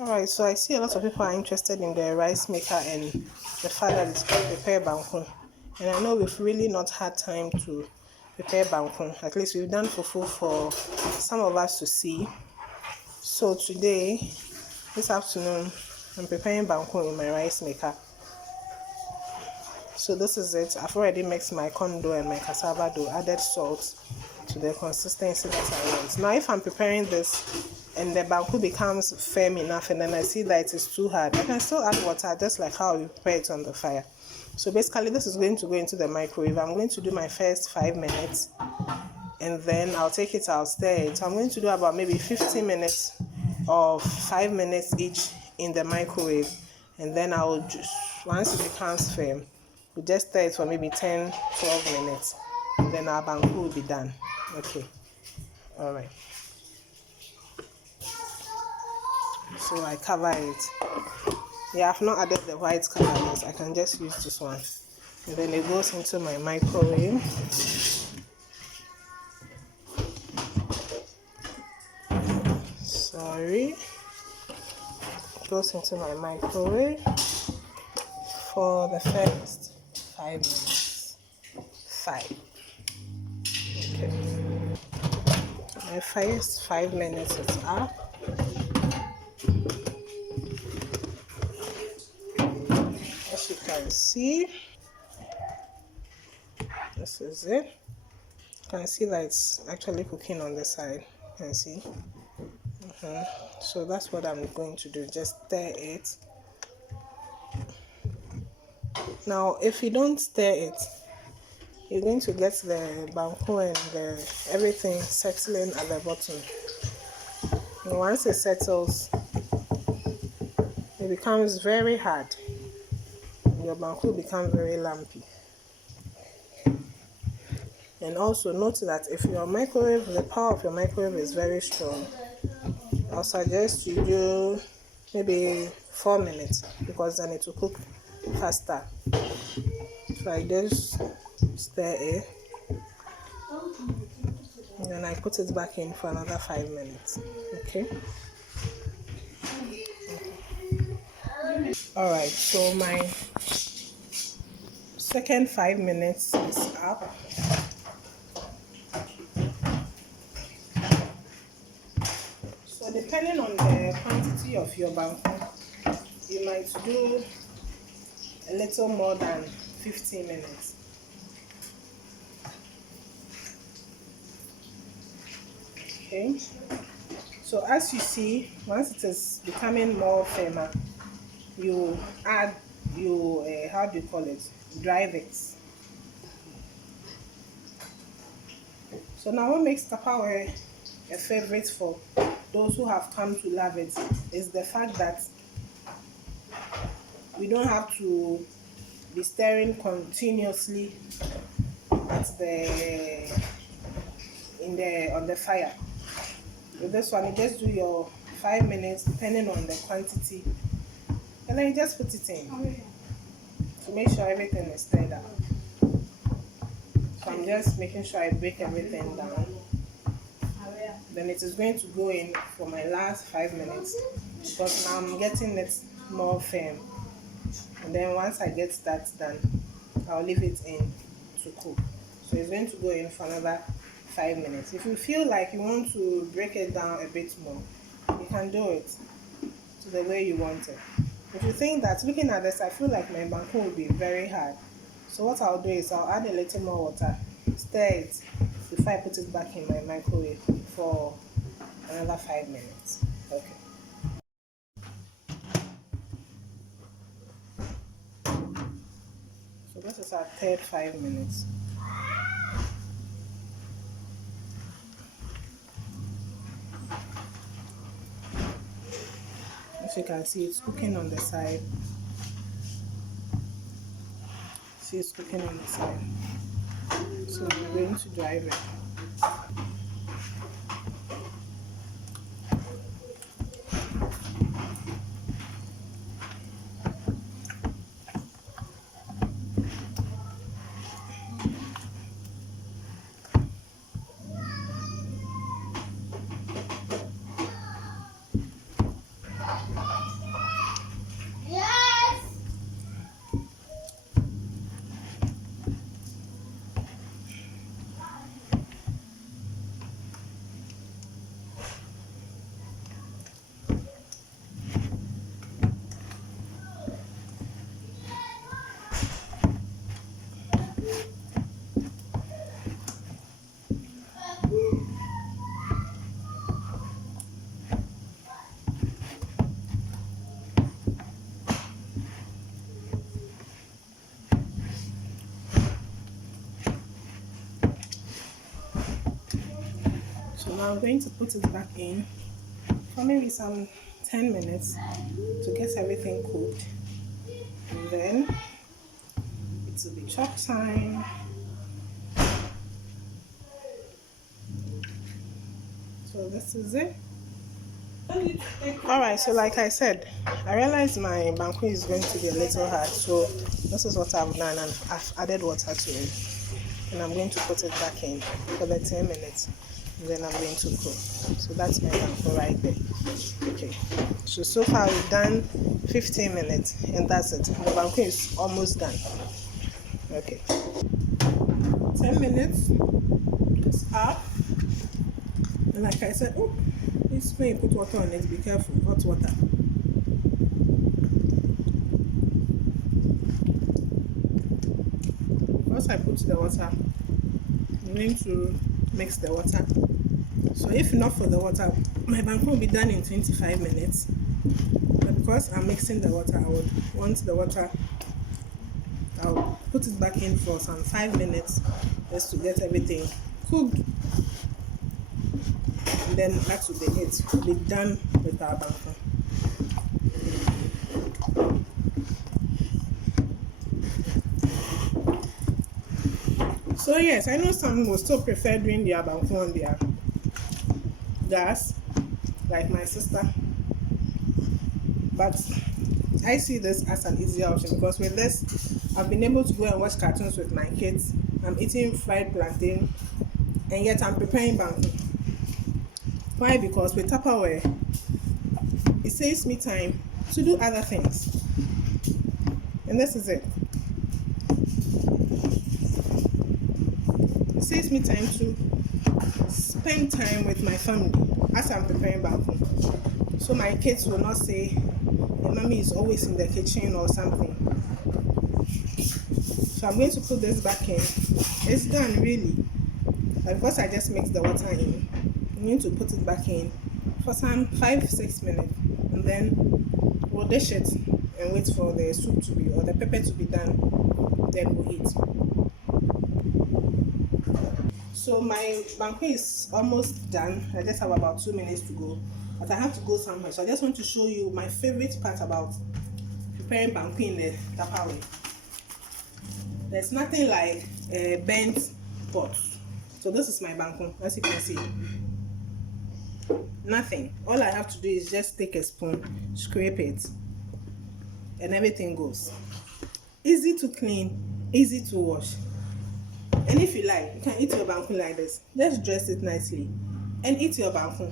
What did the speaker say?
Alright, so I see a lot of people are interested in the rice maker and the fact that it's called prepare banku. And I know we've really not had time to prepare banku. At least we've done fufu for some of us to see. So today, this afternoon, I'm preparing banku in my rice maker. So this is it. I've already mixed my corn dough and my cassava dough, added salt to the consistency that I want. Now if I'm preparing this and the banku becomes firm enough and then I see that it is too hard, I can still add water just like how you prepare it on the fire. So basically this is going to go into the microwave. I'm going to do my first 5 minutes and then I'll take it, I'll stir it. So I'm going to do about maybe 15 minutes or 5 minutes each in the microwave, and then I'll just, once it becomes firm, we'll just stir it for maybe 10-12 minutes and then our banku will be done. Okay, all right. So I cover it. Yeah, I've not added the white color yet. I can just use this one. And then it goes into my microwave. Sorry. It goes into my microwave for the first 5 minutes. 5. Okay. My first 5 minutes is up. As you can see, this is it. You can see that it's actually cooking on the side. You can see. So that's what I'm going to do. Just stir it. Now, if you don't stir it, you're going to get the banku and everything settling at the bottom. And once it settles, it becomes very hard. Your banku becomes very lumpy. And also note that if your microwave, the power of your microwave is very strong, I'll suggest you do maybe 4 minutes because then it will cook faster. So I just stir it and then I put it back in for another 5 minutes. Okay. Alright, so my second 5 minutes is up. So depending on the quantity of your banku, you might do a little more than 15 minutes. Okay. So as you see, once it is becoming more firmer, you add your how do you call it? Drive it. So now what makes Tupperware a favorite for those who have come to love it is the fact that we don't have to be stirring continuously at on the fire. With this one, you just do your 5 minutes depending on the quantity, and then you just put it in to make sure everything is stirred up. So I'm just making sure I break everything down. Then it is going to go in for my last 5 minutes because now I'm getting it more firm. And then once I get that done, I'll leave it in to cook. So it's going to go in for another 5 minutes. If you feel like you want to break it down a bit more, you can do it to the way you want it. If you think that looking at this, I feel like my banku will be very hard, so what I'll do is I'll add a little more water, stir it before I put it back in my microwave for another 5 minutes. Okay. So this is our third 5 minutes. As you can see, it's cooking on the side. See, it's cooking on the side. So we're going to drive it. now I'm going to put it back in for maybe some 10 minutes to get everything cooked. And then it will be chop time. So this is it. Alright, so like I said, I realized my banku is going to be a little hard, so this is what I've done, and I've added water to it, and I'm going to put it back in for the 10 minutes, and then I'm going to cook. So that's my banku right there. Okay, so far we've done 15 minutes, and that's it. The banku is almost done. Okay, 10 minutes is up, and like I said, oh, this when you put water on it, be careful, hot water. Once I put the water, I'm going to mix the water. So if not for the water, my banku will be done in 25 minutes. But because I'm mixing the water, I would want the water, I'll put it back in for some 5 minutes just to get everything cooked. And then that will be it. We'll be done with our banku. So yes, I know some will still prefer doing their banku on their gas, like my sister. But I see this as an easier option because with this, I've been able to go and watch cartoons with my kids. I'm eating fried plantain, and yet I'm preparing banku. Why? Because with Tupperware, it saves me time to do other things. And this is it. It saves me time to spend time with my family as I'm preparing banku. So my kids will not say, mommy is always in the kitchen or something. So I'm going to put this back in. It's done really. But because I just mixed the water in, I'm going to put it back in for some 5-6 minutes, and then we'll dish it and wait for the soup to be, or the pepper to be done, then we'll eat. So my banku is almost done. I just have about 2 minutes to go, but I have to go somewhere. So I just want to show you my favorite part about preparing banku in the Tupperware. There's nothing like a bent pot. So this is my banku, as you can see. Nothing. All I have to do is just take a spoon, scrape it, and everything goes. Easy to clean, easy to wash. And if you like, you can eat your banku like this. Just dress it nicely and eat your banku.